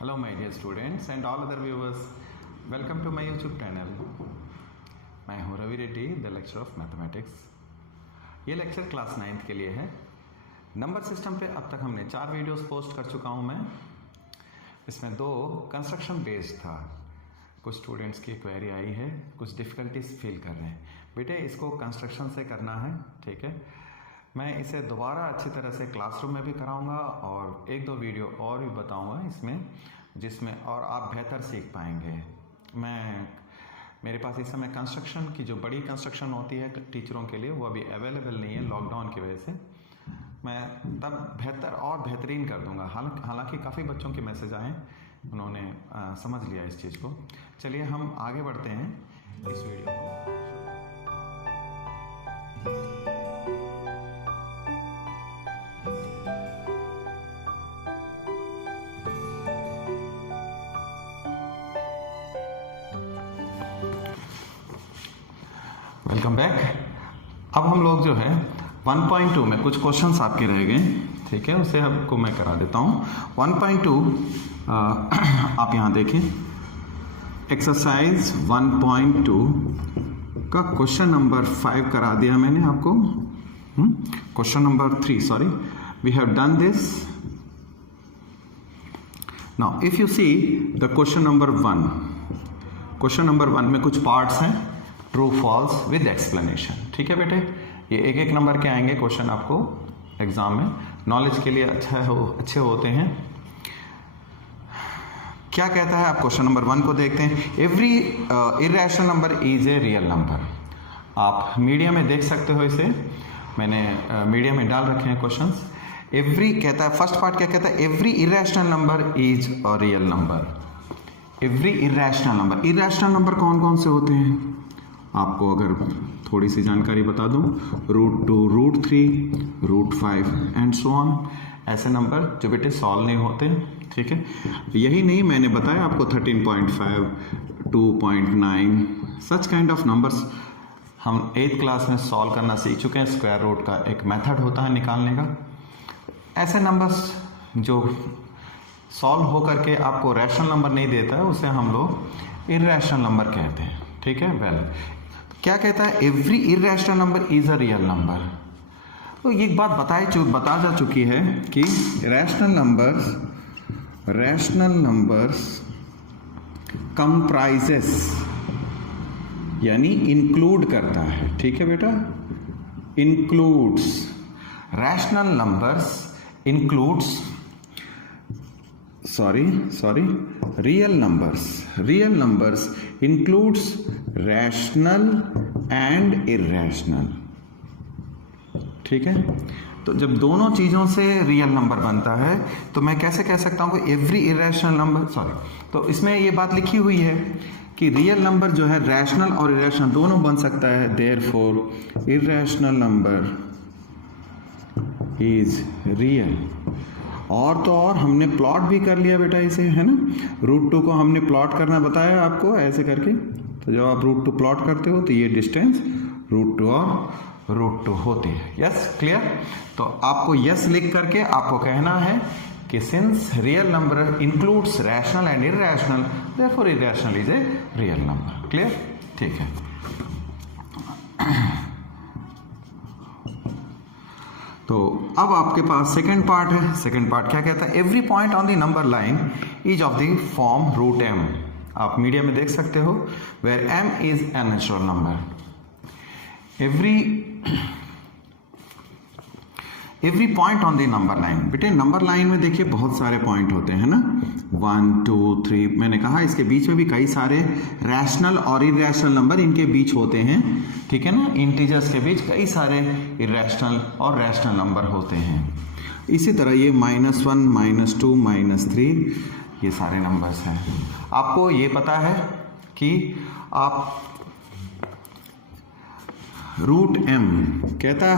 Hello my dear students and all other viewers, welcome to my YouTube channel. मैं हूँ Ravi Reddy, the lecture of mathematics. ये lecture class 9th के लिए है। Number system पे अब तक हमने 4 वीडियोस पोस्ट कर चुका हूँ मैं। इसमें 2 कंस्ट्रक्शन बेस्ड था। कुछ स्टूडेंट्स की क्वेरी आई है, कुछ डिफ़िकल्टीज फील कर रहे हैं। बेटे इसको कंस्ट्रक्शन से करना है, ठीक है। मैं इसे दोबारा अच्छी तरह से क्लासरूम में भी कराऊंगा और 1-2 वीडियो और भी बताऊंगा इसमें, जिसमें और आप बेहतर सीख पाएंगे। मेरे पास इस समय कंस्ट्रक्शन की जो बड़ी कंस्ट्रक्शन होती है टीचरों के लिए, वो अभी अवेलेबल नहीं है लॉकडाउन की वजह से। मैं तब बेहतर और बेहतरीन कर दूंगा। हालांकि काफ़ी बच्चों के मैसेज आए, उन्होंने समझ लिया इस चीज़ को। चलिए हम आगे बढ़ते हैं इस वीडियो को। Welcome back. अब हम लोग जो है 1.2 में कुछ क्वेश्चंस आपके रह गए, ठीक है, उसे आपको मैं करा देता हूँ। 1.2 आप यहाँ देखिए, एक्सरसाइज 1.2 का क्वेश्चन नंबर 5 करा दिया मैंने आपको। Question number 3, sorry, we have done this. Now if you see the question number 1, question number 1 में कुछ पार्ट्स हैं, ट्रू फॉल्स विद एक्सप्लेनेशन, ठीक है बेटे। ये एक नंबर के आएंगे क्वेश्चन आपको एग्जाम में, नॉलेज के लिए अच्छे होते हैं। क्या कहता है, आप क्वेश्चन नंबर 1 को देखते हैं। Every irrational number is a real number. आप मीडिया में देख सकते हो इसे, मैंने मीडिया में डाल रखे हैं क्वेश्चंस। एवरी कहता है, फर्स्ट पार्ट क्या कहता है, every irrational number is a real number. Every irrational number, irrational number कौन कौन से होते हैं आपको अगर थोड़ी सी जानकारी बता दूं, √2, √3, √5 एंड सो ऑन। ऐसे नंबर जो बेटे सॉल्व नहीं होते, ठीक है। यही नहीं, मैंने बताया आपको 13.5, 2.9 सच काइंड ऑफ नंबर्स हम 8th क्लास में सॉल्व करना सीख चुके हैं। स्क्वायर रूट का एक मेथड होता है निकालने का। ऐसे नंबर्स जो सॉल्व हो करके आपको रैशनल नंबर नहीं देता है, उसे हम लोग इर्रेशनल नंबर कहते हैं, ठीक है। वेल, क्या कहता है, every irrational number is a real number. तो ये बात बता जा चुकी है कि रैशनल नंबर्स कंप्राइजेस यानी इंक्लूड करता है, ठीक है बेटा, includes. Rational numbers includes real numbers includes rational and irrational, ठीक है। तो जब दोनों चीजों से रियल नंबर बनता है तो मैं कैसे कह सकता हूं कि एवरी इरेशनल नंबर, तो इसमें ये बात लिखी हुई है कि रियल नंबर जो है रैशनल और इरेशनल दोनों बन सकता है। Therefore irrational number is real. और तो और हमने प्लॉट भी कर लिया बेटा इसे, है ना। √2 को हमने प्लॉट करना बताया आपको ऐसे करके। तो जब आप √2 प्लॉट करते हो तो ये डिस्टेंस √2 और √2 होती है। Yes, clear. तो आपको यस लिख करके आपको कहना है कि since real number includes rational and irrational, therefore irrational is a real number. Clear, ठीक है। तो अब आपके पास सेकंड पार्ट है। सेकंड पार्ट क्या कहता है, every point on the number line is of the form √m। आप मीडिया में देख सकते हो, where m is a natural number. Every point on the number line, बेटे नंबर लाइन में देखिए बहुत सारे पॉइंट होते हैं ना, 1, 2, 3। मैंने कहा इसके बीच में भी कई सारे रैशनल और इरेशनल नंबर इनके बीच होते हैं, ठीक है ना। इंटीजर्स के बीच कई सारे इरेशनल और रैशनल नंबर होते हैं। इसी तरह ये -1, -2, -3 ये सारे नंबर्स हैं। आपको ये पता है कि आप √m कहता है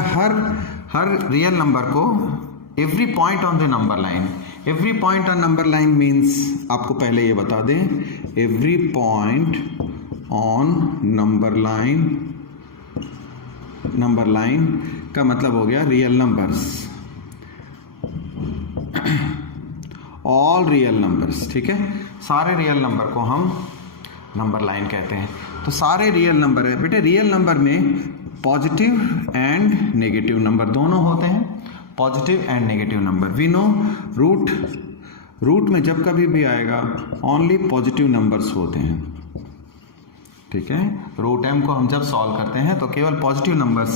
हर रियल नंबर को every point on the number line. Every point on number line means आपको पहले ये बता दें, every point on number line का मतलब हो गया real numbers. All real numbers, ठीक है, सारे रियल नंबर को हम नंबर लाइन कहते हैं। तो सारे रियल नंबर है बेटे, रियल नंबर में पॉजिटिव एंड नेगेटिव नंबर दोनों होते हैं, positive and negative number. We know root में जब कभी भी आएगा ओनली पॉजिटिव नंबर्स होते हैं, ठीक है। रूट m को हम जब सॉल्व करते हैं तो केवल पॉजिटिव नंबर्स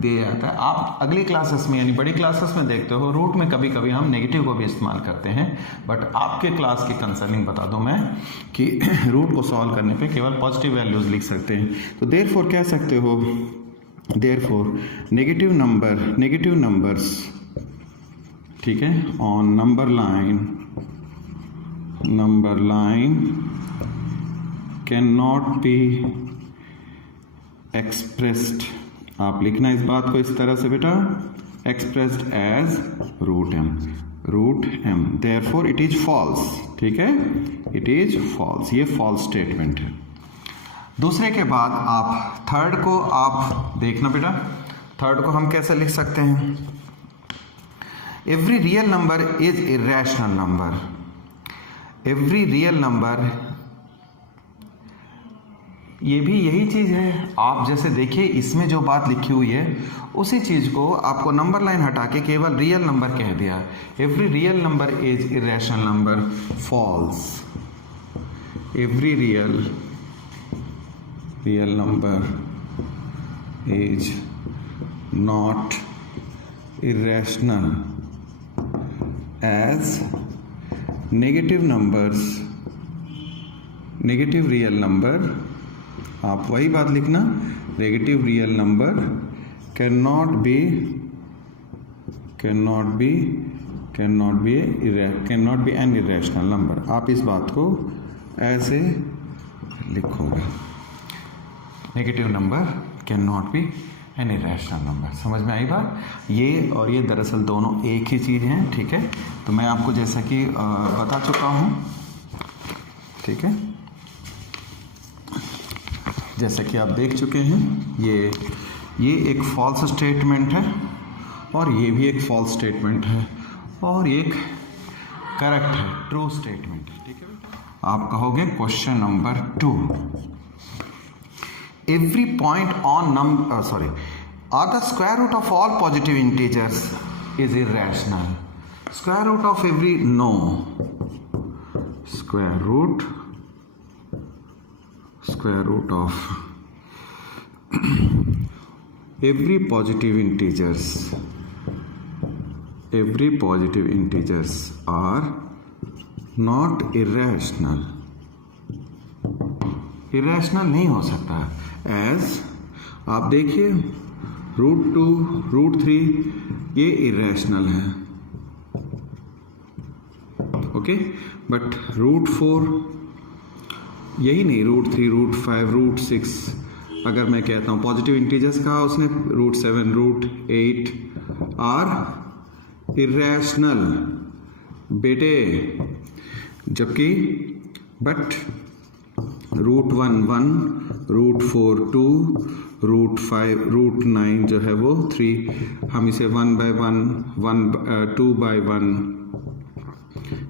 दिए जाता है। आप अगली क्लासेस में यानी बड़ी क्लासेस में देखते हो रूट में कभी कभी हम नेगेटिव को भी इस्तेमाल करते हैं, बट आपके क्लास की कंसर्निंग बता दूं मैं कि रूट को सॉल्व करने पे केवल पॉजिटिव वैल्यूज लिख सकते हैं। तो देयरफॉर कह सकते हो, देयरफॉर नेगेटिव नंबर्स, ठीक है, on number line cannot be expressed, आप लिखना इस बात को इस तरह से बेटा, expressed as root M, therefore it is false, ठीक है, इट इज फॉल्स, ये फॉल्स स्टेटमेंट है। दूसरे के बाद आप थर्ड को आप देखना बेटा, थर्ड को हम कैसे लिख सकते हैं, every real number is irrational number, every real number, ये भी यही चीज है। आप जैसे देखिए इसमें जो बात लिखी हुई है उसी चीज को आपको नंबर लाइन हटा के केवल रियल नंबर कह दिया, every real number is irrational number, false, every real number is not irrational as negative real number, आप वही बात लिखना, negative real number cannot be an irrational number. आप इस बात को ऐसे लिखोगे, negative number cannot be an irrational number. समझ में आई बात? ये और ये दरअसल दोनों एक ही चीज़ हैं, ठीक है। तो मैं आपको जैसा कि बता चुका हूँ, ठीक है, जैसा कि आप देख चुके हैं, ये एक फॉल्स स्टेटमेंट है और ये भी एक फॉल्स स्टेटमेंट है और एक करेक्ट है, ट्रू स्टेटमेंट है, ठीक है। आप कहोगे question number 2, every point on are the square root of all positive integers is irrational. Square root of every, no, square root of every positive integers are not irrational. Irrational नहीं हो सकता। As आप देखिए √2, √3 ये irrational है, okay, but √4 यही नहीं, √3, √5, √6, अगर मैं कहता हूँ पॉजिटिव इंटीजर्स कहा उसने, √7, √8 आर इरेशनल बेटे, जबकि बट √1 1, √4 2, √5 √9 जो है वो 3, हम इसे 1 by 1, 2 by 1,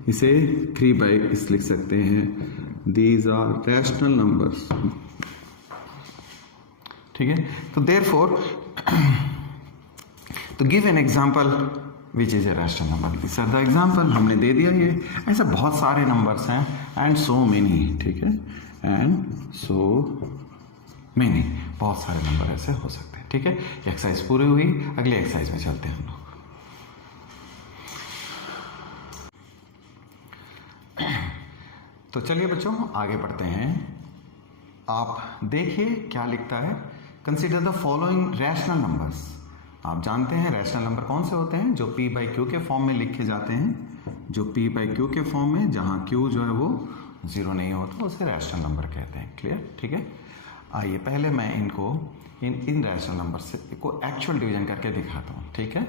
इसे 3 by इस लिख सकते हैं। दीज आर रैशनल नंबर्स, ठीक है। तो देयरफॉर तो give an example which is a rational number. Sir the example हमने दे दिया, ये ऐसे बहुत सारे नंबर्स हैं एंड सो मेनी, ठीक है, एंड सो मेनी, बहुत सारे नंबर ऐसे हो सकते हैं, ठीक है। एक्सरसाइज पूरी हुई, अगले एक्सरसाइज में चलते हैं हम लोग। तो चलिए बच्चों आगे बढ़ते हैं। आप देखिए क्या लिखता है, consider the following rational numbers. आप जानते हैं रैशनल नंबर कौन से होते हैं, जो P by Q के फॉर्म में लिखे जाते हैं, जो P by Q के फॉर्म में, जहां Q जो है वो 0 नहीं होता उसे रैशनल नंबर कहते हैं। क्लियर, ठीक है। आइए पहले मैं इनको इन रैशनल नंबर से को एक्चुअल डिवीजन करके दिखाता हूँ, ठीक है।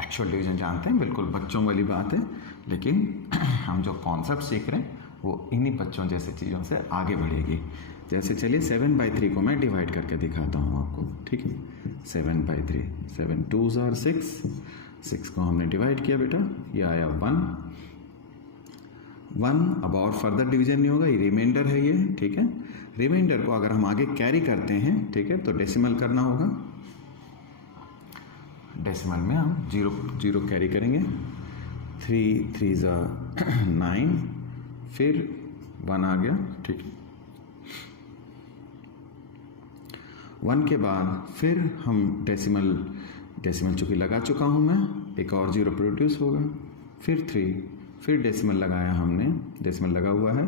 एक्चुअल डिवीजन जानते हैं, बिल्कुल बच्चों वाली बात है, लेकिन हम जो कॉन्सेप्ट सीख रहे हैं वो इन्हीं बच्चों जैसे चीज़ों से आगे बढ़ेगी। जैसे चलिए 7/3 को मैं डिवाइड करके दिखाता हूँ आपको, ठीक है। 7/3, 7 2s are 6, 6 को हमने डिवाइड किया बेटा, ये आया 1, 1 अब और फर्दर डिवीजन नहीं होगा, ये रिमाइंडर है ये, ठीक है। रिमाइंडर को अगर हम आगे कैरी करते हैं, ठीक है, तो डेसिमल करना होगा। डेसिमल में हम 0 कैरी करेंगे, 3 3 9, फिर 1 आ गया, ठीक है। 1 के बाद फिर हम डेसिमल चूँकि लगा चुका हूँ मैं, एक और 0 प्रोड्यूस होगा, फिर 3, फिर डेसिमल लगाया हमने, डेसिमल लगा हुआ है,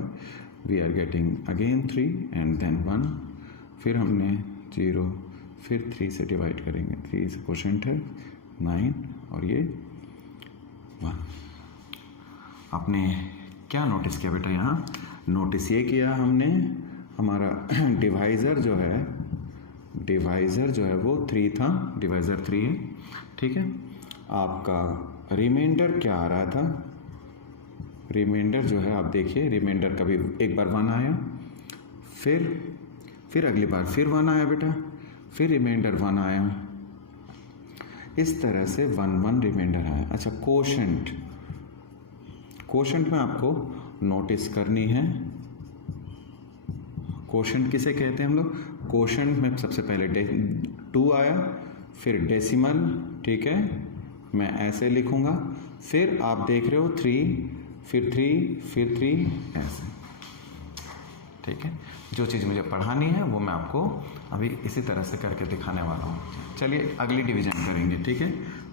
we are getting again 3 and then 1, फिर हमने 0, फिर 3 से डिवाइड करेंगे, 3 से क्वोशेंट है 9 और ये 1। आपने क्या नोटिस किया बेटा यहाँ? नोटिस ये किया हमने, हमारा डिवाइज़र जो है वो 3 था, डिवाइज़र 3 है, ठीक है। आपका रिमाइंडर क्या आ रहा था? रिमाइंडर जो है आप देखिए, रिमाइंडर कभी एक बार 1 आया, फिर अगली बार फिर 1 आया बेटा, फिर रिमाइंडर 1 आया, इस तरह से 1 1 रिमाइंडर आया। अच्छा, कोशेंट में आपको नोटिस करनी है, कोशेंट किसे कहते हैं हम लोग? कोशेंट में सबसे पहले 2 आया, फिर डेसिमल, ठीक है, मैं ऐसे लिखूंगा, फिर आप देख रहे हो 3, फिर 3 ऐसे, ठीक है। जो चीज़ मुझे पढ़ानी है वो मैं आपको अभी इसी तरह से करके दिखाने वाला हूँ। चलिए अगली डिवीजन करेंगे, ठीक है।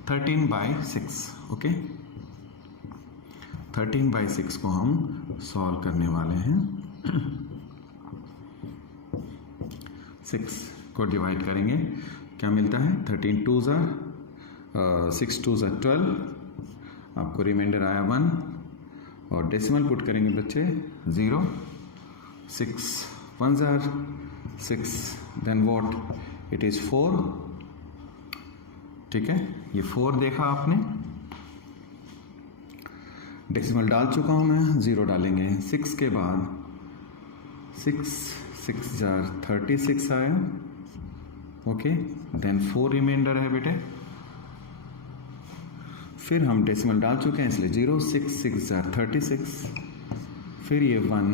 13/6, ओके। 13/6 को हम सॉल्व करने वाले हैं। 6 को डिवाइड करेंगे, क्या मिलता है? 13 2 6 2 12, आपको रिमाइंडर आया 1, और डेसिमल पुट करेंगे बच्चे 0, 6 1 6, देन व्हाट? इट इज 4, ठीक है। ये 4 देखा आपने, डेसिमल डाल चुका हूं मैं, 0 डालेंगे। 6 के बाद 6 6 36 आया, ओके, देन 4 रिमाइंडर है बेटे, फिर हम डेसिमल डाल चुके हैं इसलिए 0, 6 6 36, फिर ये 1,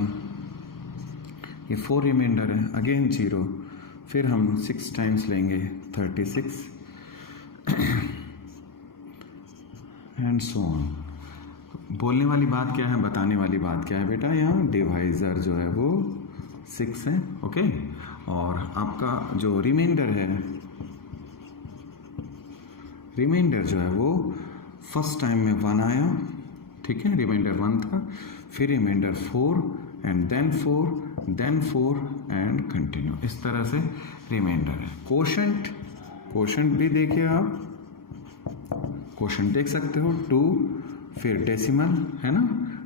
ये 4 रिमाइंडर है, अगेन 0, फिर हम 6 टाइम्स लेंगे 36 एंड सो ऑन। बोलने वाली बात क्या है, बताने वाली बात क्या है बेटा? यहाँ डिवाइजर जो है वो 6 है, ओके, और आपका जो रिमाइंडर है, रिमाइंडर जो है वो फर्स्ट टाइम में 1 आया, ठीक है, रिमाइंडर 1 था, फिर reminder 4 and then 4 and continue, इस तरह से रिमाइंडर है। कोशेंट भी देखिए आप, कोशेंट देख सकते हो 2, फिर डेसिमल है ना,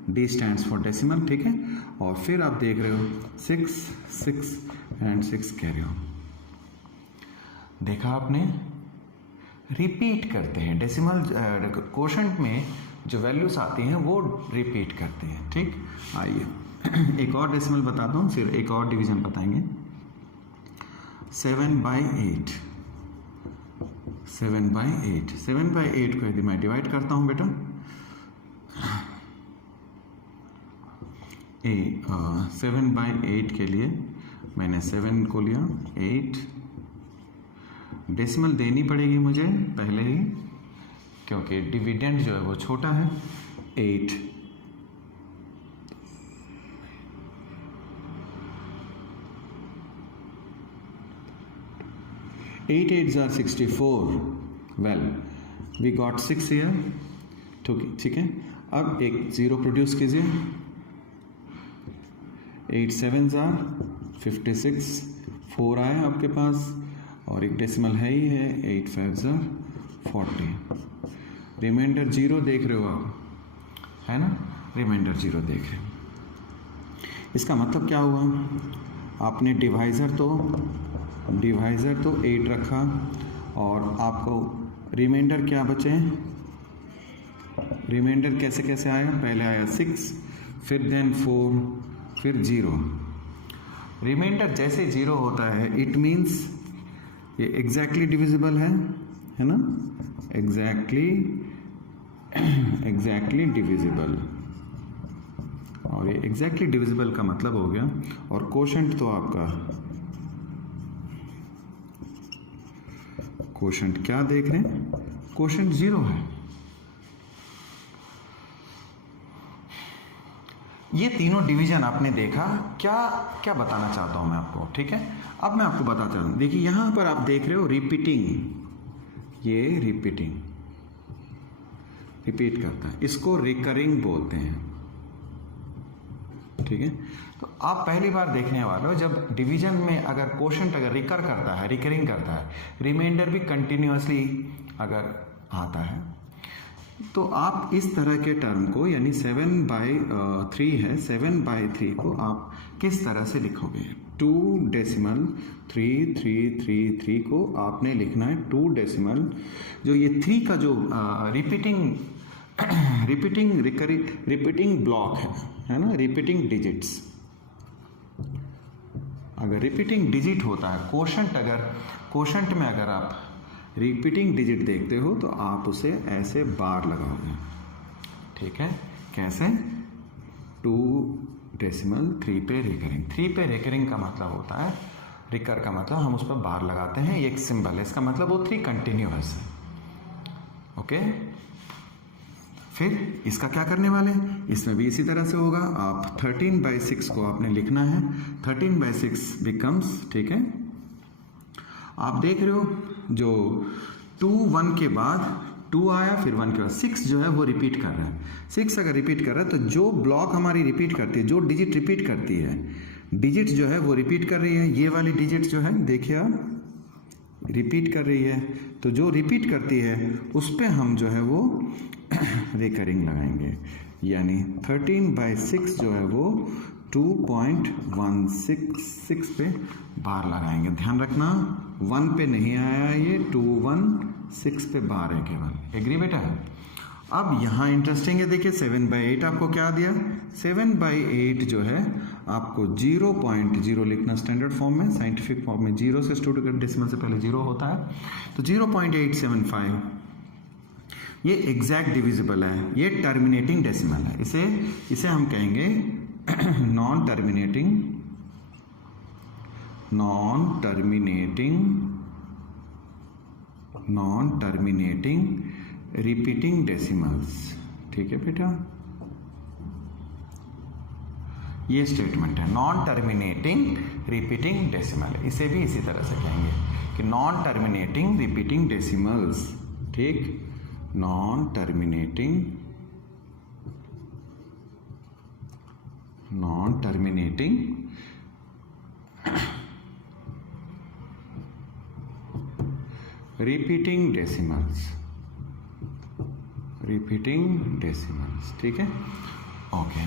D स्टैंड्स फॉर डेसिमल, ठीक है, और फिर आप देख रहे हो 6 6 एंड 6 कैरी ऑन। देखा आपने? रिपीट करते हैं डेसिमल, कोशेंट में जो वैल्यूज आती हैं वो रिपीट करते हैं, ठीक। आइए एक और डेसिमल बताता हूँ, फिर एक और डिवीजन बताएंगे। 7/8, 7/8 को यदि मैं डिवाइड करता हूँ बेटा, 7/8 के लिए मैंने 7 को लिया, 8, डेसिमल देनी पड़ेगी मुझे पहले ही, क्योंकि डिविडेंड जो है वो छोटा है, 8, 8 8s are 64, well we got 6 here, ठीक है। अब एक 0 प्रोड्यूस कीजिए, 8 7s are 56, 4 आया आपके पास, और एक डेसिमल है ही है, 8 5s are 40, रिमाइंडर 0 देख रहे हो आप, है ना, रिमाइंडर 0 देख रहे हो। इसका मतलब क्या हुआ? आपने डिवाइज़र तो 8 रखा, और आपको रिमाइंडर क्या बचे? रिमाइंडर कैसे कैसे आया? पहले आया 6, फिर देन 4, फिर 0। रिमाइंडर जैसे 0 होता है, इट मीन्स ये एग्जैक्टली डिविजिबल है ना, एग्जैक्टली डिविजिबल, और ये एग्जैक्टली डिविजिबल का मतलब हो गया। और कोशेंट तो आपका कोशेंट क्या देख रहे हैं, कोशेंट 0 है। ये तीनों डिवीजन आपने देखा, क्या क्या बताना चाहता हूं मैं आपको, ठीक है। अब मैं आपको बताता हूं, देखिए यहां पर आप देख रहे हो रिपीटिंग, ये रिपीटिंग रिपीट करता है, इसको रिकरिंग बोलते हैं, ठीक है। तो आप पहली बार देखने वाले हो जब डिवीजन में अगर कोशेंट अगर रिकर करता है, रिकरिंग करता है, रिमाइंडर भी कंटिन्यूअसली अगर आता है, तो आप इस तरह के टर्म को, यानी 7/3 है, 7/3 को आप किस तरह से लिखोगे, 2.3333 को आपने लिखना है 2 डेसिमल, जो ये 3 का जो रिपीटिंग ब्लॉक है ना, रिपीटिंग डिजिट्स। अगर रिपीटिंग डिजिट होता है कोशेंट में अगर आप रिपीटिंग डिजिट देखते हो तो आप उसे ऐसे बार लगाओगे, ठीक है। कैसे, 2.3 पे रिकरिंग, 3 पे रिकरिंग का मतलब होता है, रिकर का मतलब हम उस पर बार लगाते हैं, ये एक सिंबल है, इसका मतलब वो 3 कंटिन्यूअस है, ओके। फिर इसका क्या करने वाले हैं, इसमें भी इसी तरह से होगा। आप 13/6 को आपने लिखना है, 13/6 बिकम्स, ठीक है। आप देख रहे हो जो 2 1 के बाद 2 आया, फिर 1 के बाद 6 जो है वो रिपीट कर रहा है। 6 अगर रिपीट कर रहा है तो जो ब्लॉक हमारी रिपीट करती है, जो डिजिट रिपीट करती है, डिजिट जो है वो रिपीट कर रही है, ये वाली डिजिट जो है देखिए आप रिपीट कर रही है, तो जो रिपीट करती है उस पर हम जो है वो रिकरिंग लगाएंगे, यानी 13/6 जो है वो 2.166 पे बार लगाएंगे। ध्यान रखना 1 पे नहीं आया, ये 216 पे बार है केवल, एग्री बेटा। अब यहाँ इंटरेस्टिंग है, देखिए 7/8 आपको क्या दिया, 7/8 जो है आपको 0.0 लिखना स्टैंडर्ड फॉर्म में, साइंटिफिक फॉर्म में 0 से स्टूड कर, डेसिमल से पहले 0 होता है, तो 0.875 ये एग्जैक्ट डिविजिबल है, ये टर्मिनेटिंग डेसिमल है, इसे हम कहेंगे नॉन टर्मिनेटिंग रिपीटिंग डेसिमल्स, ठीक है बेटा। ये स्टेटमेंट है नॉन टर्मिनेटिंग रिपीटिंग डेसिमल, इसे भी इसी तरह से कहेंगे कि नॉन टर्मिनेटिंग रिपीटिंग डेसिमल्स, ठीक, नॉन टर्मिनेटिंग रिपीटिंग डेसिमल्स, ठीक है, ओके।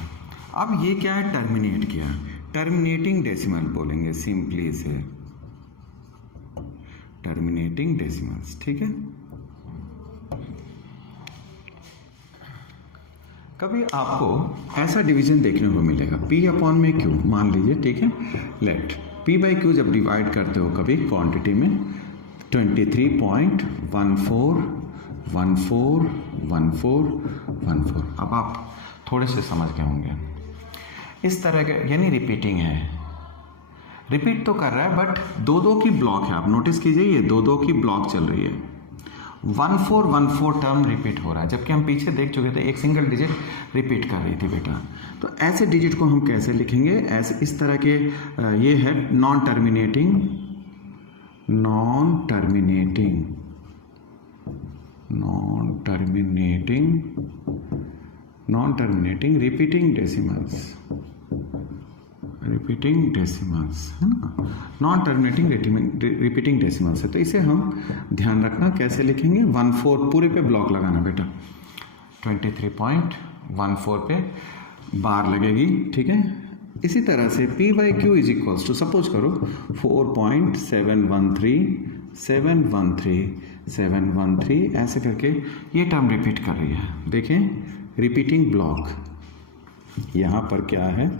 अब ये क्या है, टर्मिनेट किया, टर्मिनेटिंग डेसिमल बोलेंगे सिंपली इसे, टर्मिनेटिंग डेसिमल्स, ठीक है। कभी आपको ऐसा डिवीजन देखने को मिलेगा P/Q, मान लीजिए, ठीक है, लेट P/Q जब डिवाइड करते हो कभी क्वांटिटी में 23.14141414। अब आप थोड़े से समझ गए होंगे, इस तरह के, यानी रिपीटिंग है, रिपीट तो कर रहा है बट 2-2 की ब्लॉक है, आप नोटिस कीजिए ये 2-2 की ब्लॉक चल रही है, 1414 टर्म रिपीट हो रहा है, जबकि हम पीछे देख चुके थे एक सिंगल डिजिट रिपीट कर रही थी बेटा। तो ऐसे डिजिट को हम कैसे लिखेंगे, ऐसे इस तरह के, ये है नॉन टर्मिनेटिंग रिपीटिंग डेसिमल्स है ना, नॉन टर्मिनेटिंग रिपीटिंग डेसिमल्स है। तो इसे हम ध्यान रखना कैसे लिखेंगे, 14 पूरे पे ब्लॉक लगाना बेटा, 23.14 पे बार लगेगी, ठीक है। इसी तरह से P/Q is equals to, suppose करो 4.713 ऐसे करके ये टर्म रिपीट कर रही है। देखें रिपीटिंग ब्लॉक, यहाँ पर क्या है,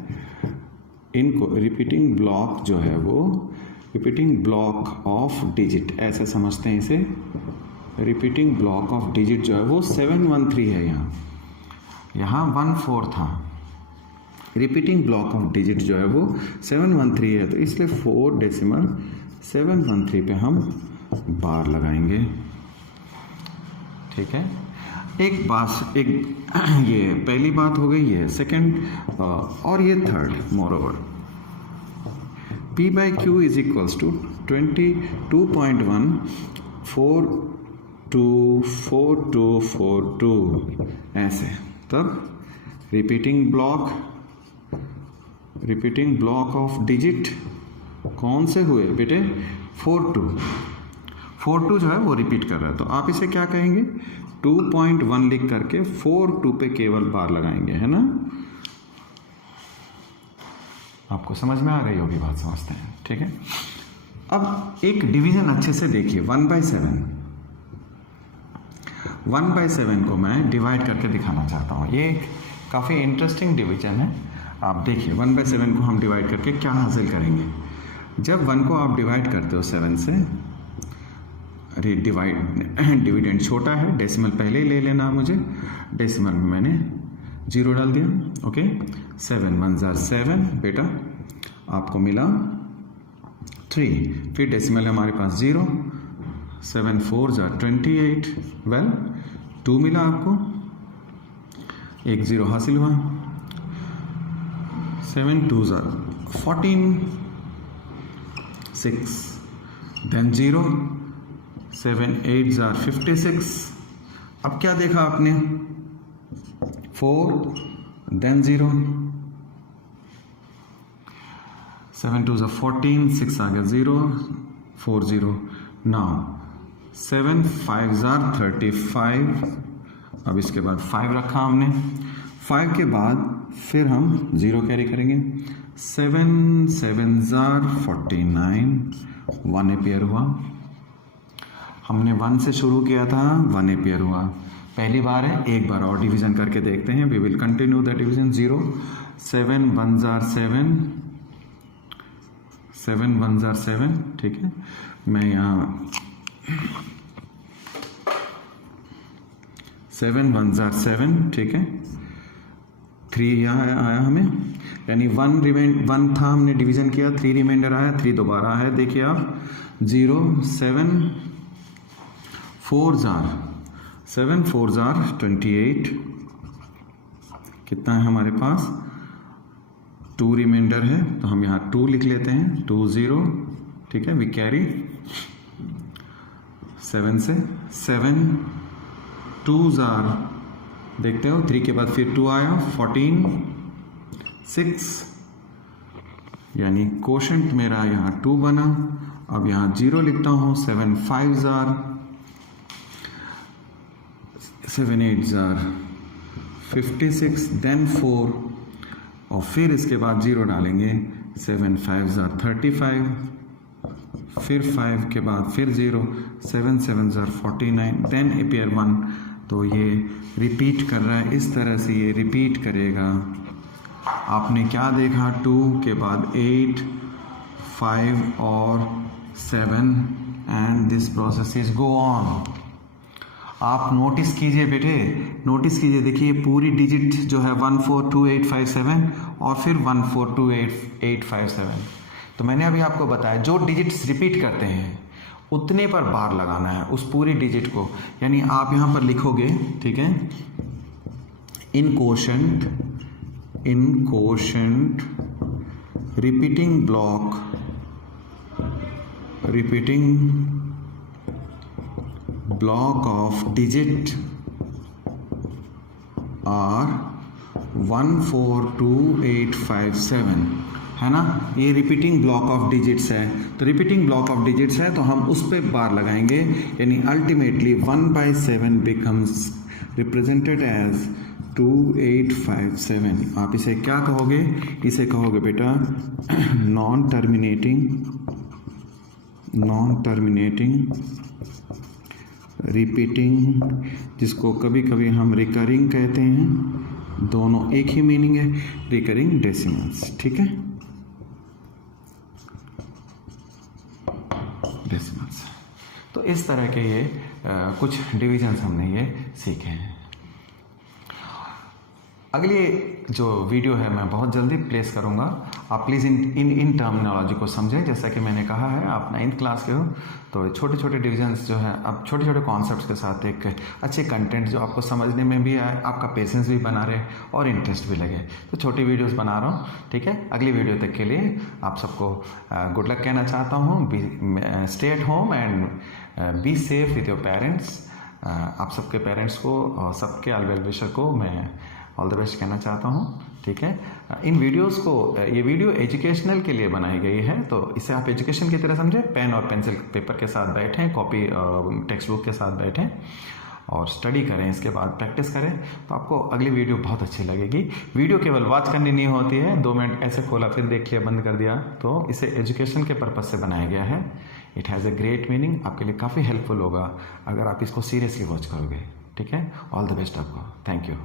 इनको रिपीटिंग ब्लॉक जो है वो रिपीटिंग ब्लॉक ऑफ डिजिट ऐसे समझते हैं इसे, रिपीटिंग ब्लॉक ऑफ डिजिट जो है वो 713 है, यहाँ 14 था, रिपीटिंग ब्लॉक ऑफ डिजिट जो है वो 713 है, तो इसलिए 4.713 पे हम बार लगाएंगे। ठीक है, एक बात, एक ये पहली बात हो गई, ये सेकंड और ये third. Moreover P by Q is equals to 22.1424242 ऐसे। तब रिपीटिंग ब्लॉक ऑफ डिजिट कौन से हुए बेटे? 42 जो है वो रिपीट कर रहा है, तो आप इसे क्या कहेंगे? 2.1 लिख करके 42 पे केवल बार लगाएंगे, है ना? आपको समझ में आ गई होगी बात, समझते हैं। ठीक है, अब एक डिवीजन अच्छे से देखिए। 1/7 को मैं डिवाइड करके दिखाना चाहता हूँ। ये काफ़ी इंटरेस्टिंग डिवीजन है। आप देखिए 1/7 को हम डिवाइड करके क्या हासिल करेंगे। जब 1 को आप डिवाइड करते हो 7 से, डिविडेंड छोटा है, डेसिमल पहले ही ले लेना मुझे। डेसिमल में मैंने 0 डाल दिया। ओके, 7 1 7 बेटा, आपको मिला 3। फिर डेसिमल है हमारे पास 0, 7 4 28, वेल 2 मिला आपको, एक 0 हासिल हुआ। 7 2 14, 6 देन 0, 7 8 56। अब क्या देखा आपने? 4 देन 0, 7 2 14, 6 आ गया 0, 4 0। नाउ 7 5 35। अब इसके बाद 5 रखा हमने। 5 के बाद फिर हम 0 कैरी करेंगे। 7 7 49, 1 अपेयर हुआ। हमने 1 से शुरू किया था, 1 अपेयर हुआ। पहली बार है, एक बार और डिवीजन करके देखते हैं। We will continue the division. 0 7 1 7, 7 1 7। ठीक है, मैं यहाँ 7 1 7, ठीक है। 3 यहाँ आया हमें, यानी 1 था, हमने डिवीजन किया, 3 रिमाइंडर आया, 3 दोबारा है। देखिए आप 0 7 4 28। कितना है हमारे पास? 2 रिमाइंडर है, तो हम यहाँ 2 लिख लेते हैं। 2 0, ठीक है। वी कैरी 7 से 7 2 देखते हो, 3 के बाद फिर 2 आया, 14 6, यानी कोशेंट मेरा यहाँ 2 बना। अब यहाँ 0 लिखता हूँ। 7 5 7 8 56, देन 4, और फिर इसके बाद 0 डालेंगे। 7 5 35, फिर 5 के बाद फिर 0, 7 7 49, देन अपेयर 1। तो ये रिपीट कर रहा है, इस तरह से ये रिपीट करेगा। आपने क्या देखा? 2 के बाद 8 5 और 7, and this process is go on. आप नोटिस कीजिए बेटे, नोटिस कीजिए, देखिए पूरी डिजिट जो है 142857 और फिर 142857। तो मैंने अभी आपको बताया जो डिजिट्स रिपीट करते हैं उतने पर बार लगाना है उस पूरी डिजिट को। यानी आप यहाँ पर लिखोगे, ठीक है, in quotient repeating block of digit are 142857, है ना। ये रिपीटिंग ब्लॉक ऑफ डिजिट्स है, तो रिपीटिंग ब्लॉक ऑफ डिजिट्स है तो हम उस पर बार लगाएंगे। यानी अल्टीमेटली 1/7 बिकम्स रिप्रेजेंटेड एज 2857। आप इसे क्या कहोगे? इसे कहोगे बेटा नॉन टर्मिनेटिंग रिपीटिंग, जिसको कभी कभी हम रिकरिंग कहते हैं। दोनों एक ही मीनिंग है, रिकरिंग डेसिमल्स, ठीक है, डेसिमल्स। तो इस तरह के ये कुछ डिविजन्स हमने ये सीखे हैं। अगली जो वीडियो है मैं बहुत जल्दी प्लेस करूँगा। आप प्लीज़ इन टर्मिनोलॉजी को समझें। जैसा कि मैंने कहा है आप 9th क्लास के हो, तो छोटे छोटे डिविजन्स जो है अब छोटे छोटे कॉन्सेप्ट्स के साथ एक अच्छे कंटेंट जो आपको समझने में भी आए, आपका पेशेंस भी बना रहे और इंटरेस्ट भी लगे, तो छोटी वीडियोस बना रहा हूँ। ठीक है, अगली वीडियो तक के लिए आप सबको गुड लक कहना चाहता हूँ। Stay at home and be safe with your parents. आप सबके पेरेंट्स को और सबके वेल विशर को मैं ऑल द बेस्ट कहना चाहता हूँ। ठीक है, इन वीडियोस को, ये वीडियो एजुकेशनल के लिए बनाई गई है, तो इसे आप एजुकेशन की तरह समझें। पेन और पेंसिल पेपर के साथ बैठें, कॉपी टेक्स्ट बुक के साथ बैठें और स्टडी करें, इसके बाद प्रैक्टिस करें, तो आपको अगली वीडियो बहुत अच्छी लगेगी। वीडियो केवल वॉच करनी नहीं होती है, 2 मिनट ऐसे खोला फिर देख लिया बंद कर दिया, तो इसे एजुकेशन के पर्पज़ से बनाया गया है। It has a great meaning, आपके लिए काफ़ी हेल्पफुल होगा अगर आप इसको सीरियसली वॉच करोगे। ठीक है, ऑल द बेस्ट आपको। Thank you.